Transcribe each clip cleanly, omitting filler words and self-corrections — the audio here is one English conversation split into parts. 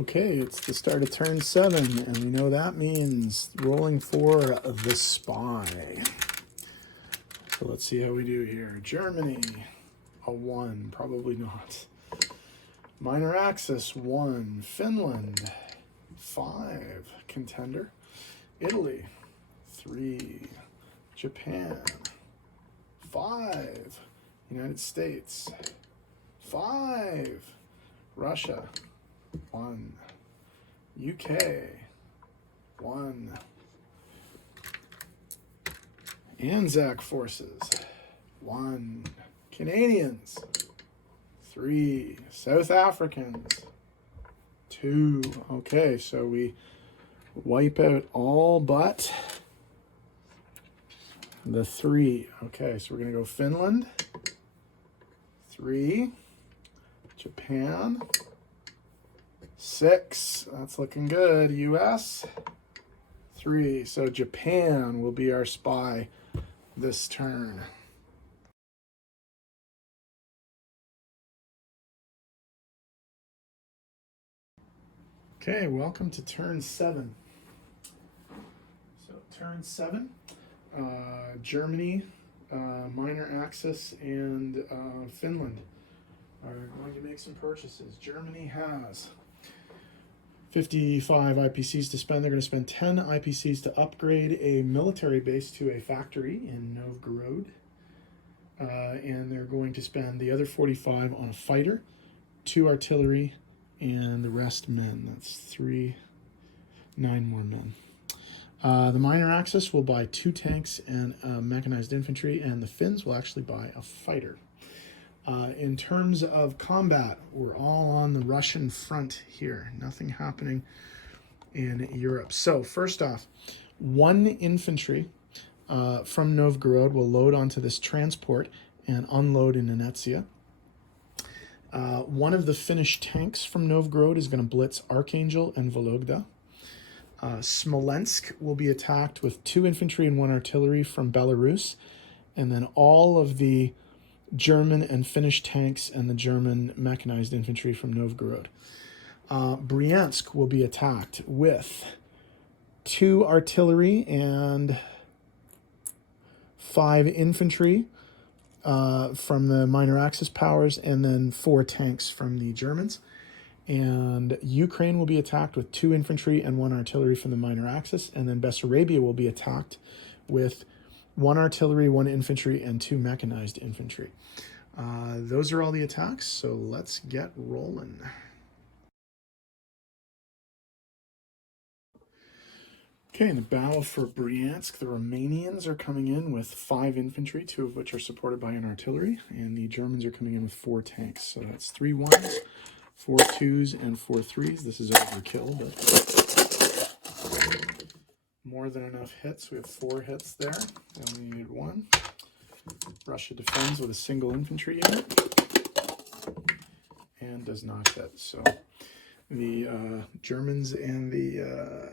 Okay, it's the start of turn 7, and we know that means rolling for the spy. So let's see how we do here. Germany, a 1, probably not. Minor Axis, 1. Finland, 5. Contender. Italy, 3. Japan, 5. United States, 5. Russia, 1. UK, 1. Anzac forces, 1. Canadians, 3. South Africans, 2. Okay, so we wipe out all but the 3. Okay, so we're going to go Finland, 3. Japan, 6. That's looking good. US, 3. So Japan will be our spy this turn. Okay, welcome to turn 7. So turn 7, Germany, Minor Axis, and Finland are going to make some purchases. Germany has 55 IPCs to spend. They're going to spend 10 IPCs to upgrade a military base to a factory in Novgorod. And they're going to spend the other 45 on a fighter, 2 artillery, and the rest men. That's 9 more men. The Minor Axis will buy 2 tanks and mechanized infantry, and the Finns will actually buy a fighter. In terms of combat, we're all on the Russian front here. Nothing happening in Europe. So first off, 1 infantry from Novgorod will load onto this transport and unload in Nenetsia. 1 of the Finnish tanks from Novgorod is going to blitz Archangel and Vologda. Smolensk will be attacked with 2 infantry and 1 artillery from Belarus. And then all of the German and Finnish tanks and the German mechanized infantry from Novgorod. Bryansk will be attacked with 2 artillery and 5 infantry from the Minor Axis powers, and then 4 tanks from the Germans. And Ukraine will be attacked with 2 infantry and 1 artillery from the Minor Axis, and then Bessarabia will be attacked with 1 artillery, 1 infantry, and 2 mechanized infantry. Those are all the attacks, so let's get rolling. Okay, in the battle for Bryansk, the Romanians are coming in with 5 infantry, 2 of which are supported by an artillery, and the Germans are coming in with 4 tanks. So that's 3 1s, 4 2s, and 4 3s. This is overkill, but more than enough hits. We have 4 hits there. We only need 1. Russia defends with a single infantry unit and does not hit. So the Germans and the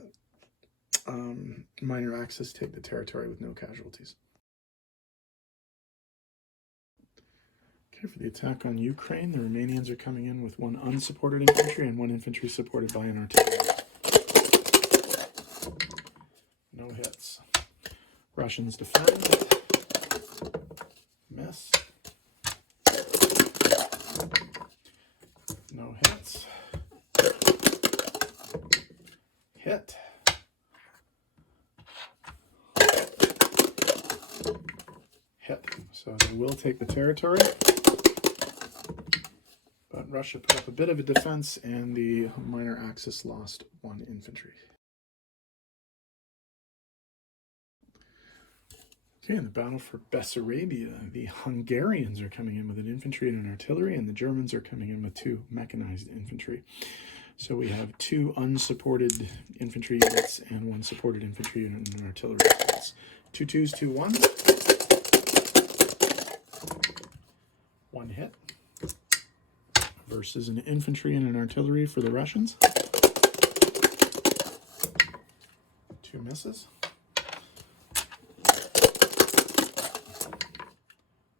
Minor Axis take the territory with no casualties. Okay, for the attack on Ukraine, the Romanians are coming in with 1 unsupported infantry and 1 infantry supported by an artillery. No hits. Russians defend. Miss. No hits. Hit. Hit. So they will take the territory. But Russia put up a bit of a defense, and the Minor Axis lost 1 infantry. Okay, in the battle for Bessarabia, the Hungarians are coming in with an infantry and an artillery, and the Germans are coming in with 2 mechanized infantry. So we have 2 unsupported infantry units and 1 supported infantry unit and an artillery. That's 2 2s, 2 1s. 1 hit versus an infantry and an artillery for the Russians. 2 misses.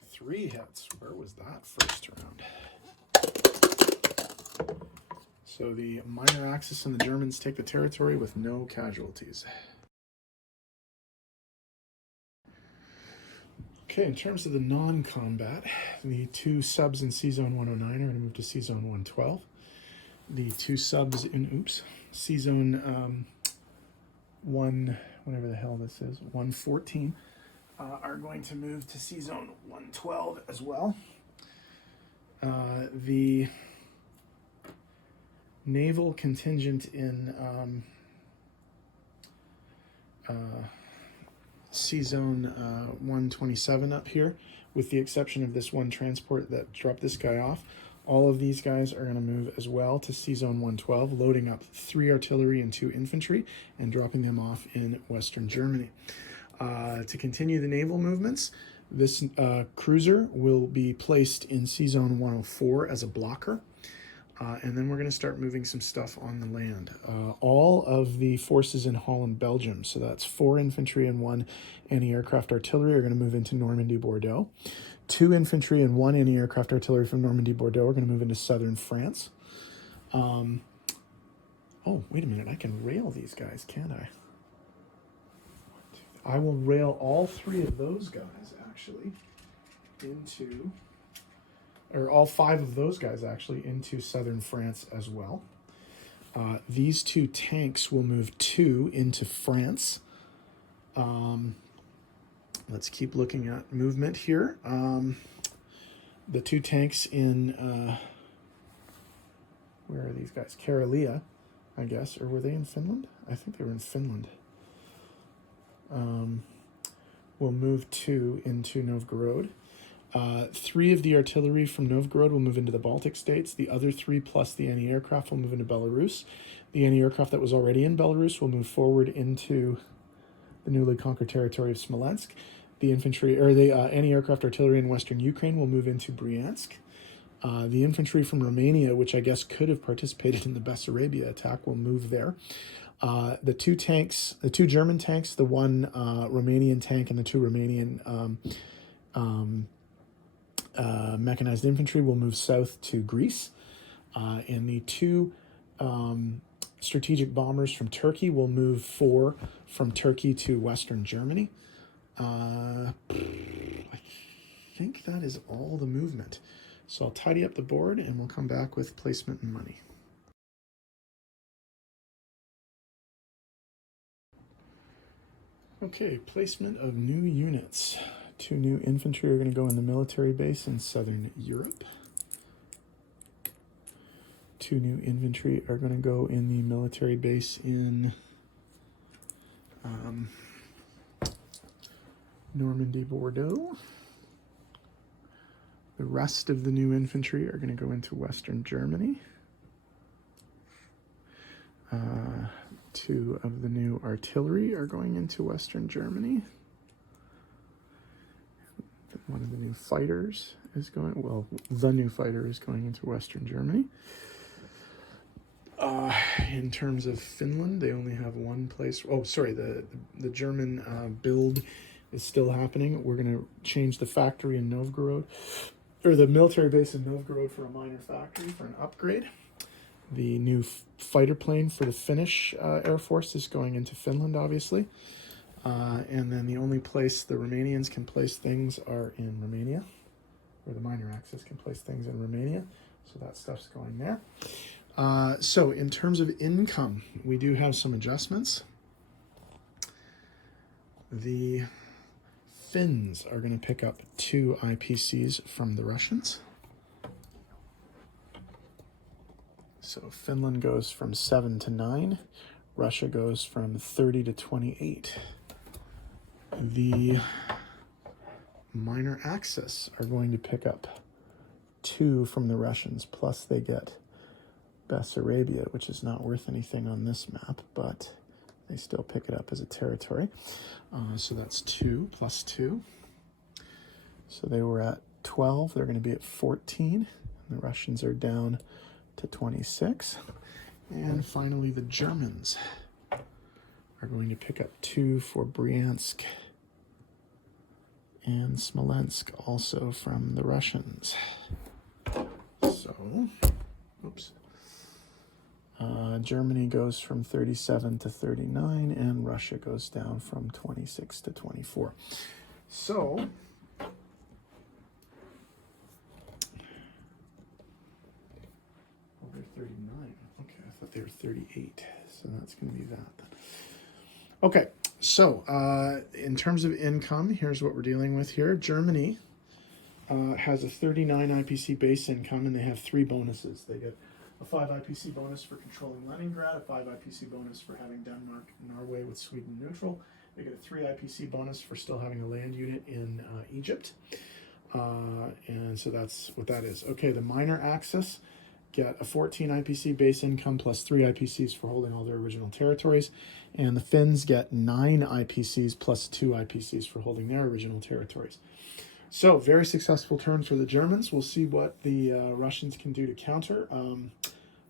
3 hits. Where was that first round? So the minor Axis and the Germans take the territory with no casualties. Okay, in terms of the non-combat, the 2 subs in C-Zone 109 are going to move to C-Zone 112. The 2 subs in, C-Zone 1, whatever the hell this is, 114, are going to move to C-Zone 112 as well. The naval contingent in C-Zone 127 up here, with the exception of this one transport that dropped this guy off, all of these guys are going to move as well to C-Zone 112, loading up 3 artillery and 2 infantry and dropping them off in Western Germany. To continue the naval movements, this cruiser will be placed in C-Zone 104 as a blocker. And then we're going to start moving some stuff on the land. All of the forces in Holland, Belgium, so that's 4 infantry and 1 anti-aircraft artillery, are going to move into Normandy, Bordeaux. 2 infantry and 1 anti-aircraft artillery from Normandy, Bordeaux are going to move into southern France. Oh, wait a minute. I can rail these guys, can't I? I will rail all 3 of those guys, actually, into... or all 5 of those guys actually into southern France as well. These 2 tanks will move 2 into France. Let's keep looking at movement here. The 2 tanks in, where are these guys? Karelia, I guess, or were they in Finland? I think they were in Finland. We'll move 2 into Novgorod. 3 of the artillery from Novgorod will move into the Baltic states. The other 3 plus the anti-aircraft will move into Belarus. The anti-aircraft that was already in Belarus will move forward into the newly conquered territory of Smolensk. The infantry, or the anti-aircraft artillery in western Ukraine will move into Bryansk. The infantry from Romania, which I guess could have participated in the Bessarabia attack, will move there. The 2 tanks, the 2 German tanks, the 1 Romanian tank and the 2 Romanian mechanized infantry will move south to Greece. And the 2 strategic bombers from Turkey will move 4 from Turkey to Western Germany. I think that is all the movement. So I'll tidy up the board and we'll come back with placement and money. Okay, placement of new units. 2 new infantry are going to go in the military base in southern Europe. 2 new infantry are going to go in the military base in Normandy, Bordeaux. The rest of the new infantry are going to go into Western Germany. 2 of the new artillery are going into Western Germany. One of the new fighters is going, well, the new fighter is going into Western Germany. In terms of Finland, they only have 1 place. Oh, sorry, the German build is still happening. We're going to change the factory in Novgorod, or the military base in Novgorod, for a minor factory for an upgrade. The new fighter plane for the Finnish Air Force is going into Finland, obviously. And then the only place the Romanians can place things are in Romania, or the minor Axis can place things in Romania. So that stuff's going there. So in terms of income, we do have some adjustments. The Finns are going to pick up 2 IPCs from the Russians. So Finland goes from 7 to 9. Russia goes from 30 to 28. The minor Axis are going to pick up 2 from the Russians, plus they get Bessarabia, which is not worth anything on this map, but they still pick it up as a territory. So that's 2 plus 2. So they were at 12. They're going to be at 14. And the Russians are down to 26. And finally, the Germans are going to pick up 2 for Bryansk and Smolensk, also from the Russians. So, oops. Germany goes from 37 to 39, and Russia goes down from 26 to 24. So, oh, they're 39. Okay, I thought they were 38. So that's going to be that then. Okay, so in terms of income, here's what we're dealing with here. Germany has a 39 IPC base income, and they have 3 bonuses. They get a 5 IPC bonus for controlling Leningrad, a 5 IPC bonus for having Denmark, Norway with Sweden neutral. They get a 3 IPC bonus for still having a land unit in Egypt. And so that's what that is. Okay, the minor Axis get a 14 IPC base income plus 3 IPCs for holding all their original territories. And the Finns get 9 IPCs plus 2 IPCs for holding their original territories. So, very successful turn for the Germans. We'll see what the Russians can do to counter.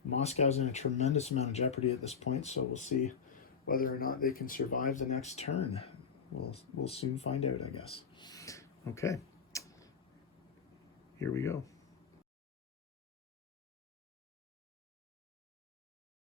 Moscow's in a tremendous amount of jeopardy at this point, so we'll see whether or not they can survive the next turn. We'll soon find out, I guess. Okay. Here we go.